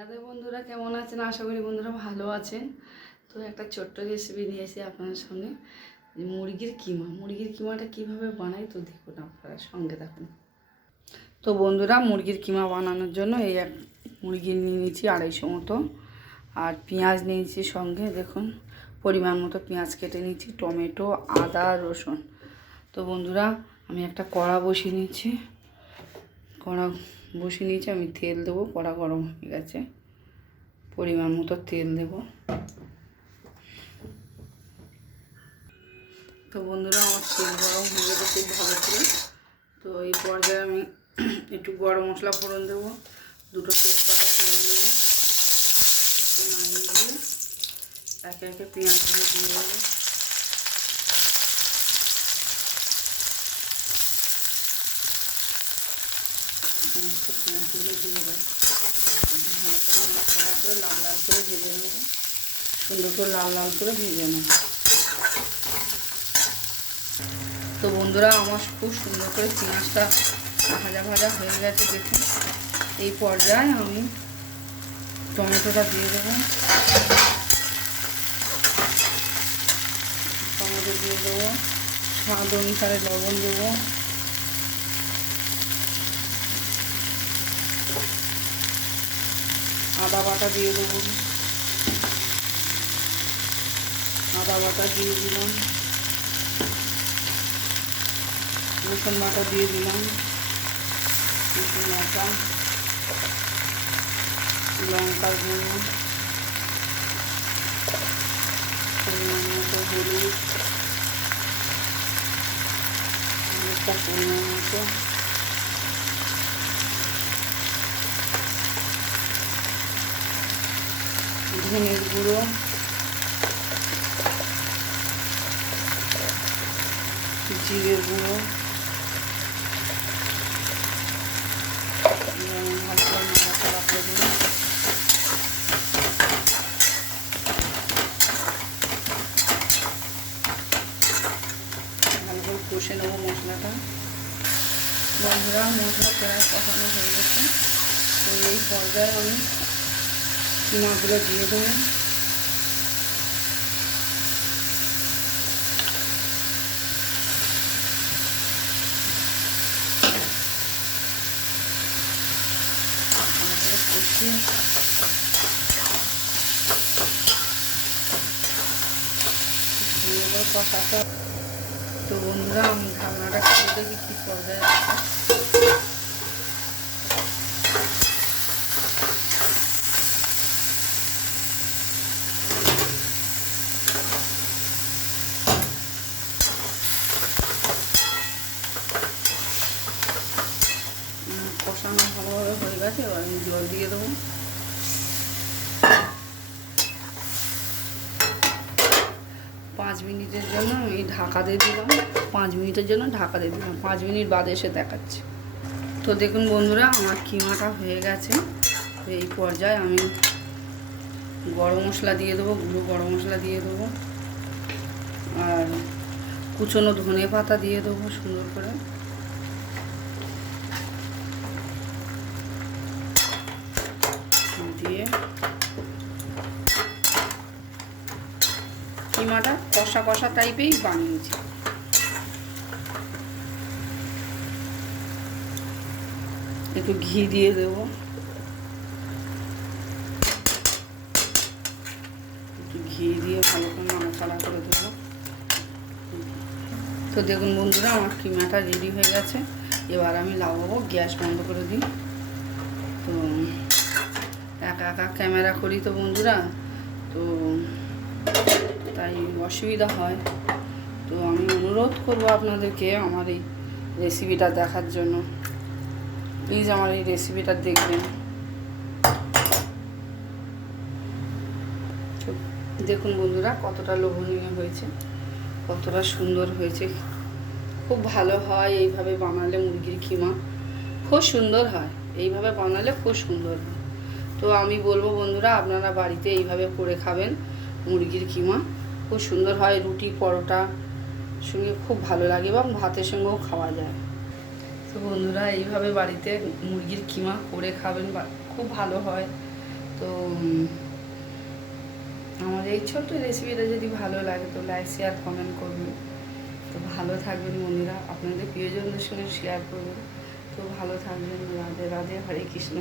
রাধে বন্ধুরা, কেমন আছেন? আশা করি বন্ধুরা ভালো আছেন। তো একটা ছোট্ট রেসিপি নিয়ে এসে আপনাদের সামনে, মুরগির কিমাটা কিভাবে বানাই তো দেখুন, আপনারা সঙ্গে থাকুন। তো বন্ধুরা, মুরগির কিমা বানানোর জন্য এই এক মুরগি নিয়ে নিয়েছি 250 মতো, আর পেঁয়াজ নিয়েছি সঙ্গে, দেখুন পরিমাণ মতো পেঁয়াজ কেটে নিয়েছি, টমেটো, আদা, রসুন। তো বন্ধুরা, আমি একটা কড়া বসিয়ে নিয়েছি, আমি তেল দেবো। কড়া গরম হয়ে গেছে, পরিমাণ মতো তেল দেব। তো বন্ধুরা, আমার তেল গরম হয়ে গেছে খুব ভালো করে। তো এই পর্যায়ে আমি একটু গরম মশলা ফোড়ন দেবো, 2 তেজপাতা ফোড়ন দেবো, একটু নাড়িয়ে দিয়ে একে একে পেঁয়াজগুলো দিয়ে দেবো। সমস্ত পেঁয়াজগুলো দিয়ে দেবো, মশলা করে লাল লাল করে ভেজে নেবো, সুন্দর করে লাল লাল করে ভেজে নেব। তো বন্ধুরা, আমার খুব সুন্দর করে পেঁয়াজটা ভাজা হয়ে গেছে, দেখুন। এই পর্যায়ে আমি টমেটোটা দিয়ে দেবো, স্বাদ অনুসারে লবণ দেবো, আদা বাটা দিয়ে দেবো, দিয়ে দিলাম, রসুন বাটা দিয়ে দিলাম, রসুন বাটা, লঙ্কার গুঁড়ো, পরিমাণ মতো হলুদ, পরিমাণ মতো ধনের গুঁড়ো, জিরের গুঁড়ো, ভালো করে নাড়াচাড়া করে দেবো। ভালো করে কষে নেবো মশলাটা। বন্ধুরা, মশলা প্রায় কষানো হয়ে গেছে। তো এই পর্যায়ে আমি কিমাগুলো দিয়ে দেবো। কষাতে। তো বন্ধুরা, আমি ঢাকনাটা খুলে দেখি কি পর্যায়ে আছে। কষানো ভালোভাবে হয়ে গেছে, এবার আমি জল দিয়ে দেবো। 5 মিনিটের জন্য আমি ঢাকা দিয়ে দিলাম। 5 মিনিটের জন্য ঢাকা দিয়ে দিলাম, 5 মিনিট বাদে এসে দেখাচ্ছি। তো দেখুন বন্ধুরা, আমার কিমাটা হয়ে গেছে। তো এই পর্যায়ে আমি গরম মশলা দিয়ে দেবো, গুঁড়ো গরম মশলা দিয়ে দেবো, আর কুচনো ধনে পাতা দিয়ে দেবো সুন্দর করে। দিয়ে কিমাটা কষা কষা টাইপেই বানিয়েছি। একটু ঘি দিয়ে দেবো, একটু ঘি দিয়ে ভালো করে নাড়াচাড়া করে দেবো। তো দেখুন বন্ধুরা, আমার কিমাটা রেডি হয়ে গেছে। এবার আমি লাগাবো, গ্যাস বন্ধ করে দিই। তো একা একা ক্যামেরা করি তো বন্ধুরা, তো তাই অসুবিধা হয়। তো আমি অনুরোধ করবো আপনাদেরকে আমার এই রেসিপিটা দেখার জন্য। প্লিজ আমার এই রেসিপিটা দেখবেন। দেখুন বন্ধুরা, কতটা লোভনীয় হয়েছে, কতটা সুন্দর হয়েছে। খুব ভালো হয় এইভাবে বানালে, মুরগির কিমা খুব সুন্দর হয়, এইভাবে বানালে খুব সুন্দর হয়। তো আমি বলবো বন্ধুরা, আপনারা বাড়িতে এইভাবে করে খাবেন। মুরগির কিমা খুব সুন্দর হয়, রুটি পরোটা সঙ্গে খুব ভালো লাগে, এবং ভাতের সঙ্গেও খাওয়া যায়। তো বন্ধুরা, এইভাবে বাড়িতে মুরগির কিমা করে খাবেন, খুব ভালো হয়। তো আমার এই ছোট্ট রেসিপিটা যদি ভালো লাগে তো লাইক শেয়ার কমেন্ট করবেন। তো ভালো থাকবেন বন্ধুরা, আপনাদের প্রিয়জনদের সঙ্গে শেয়ার করবেন। তো ভালো থাকবেন। রাধে রাধে, হরে কৃষ্ণ।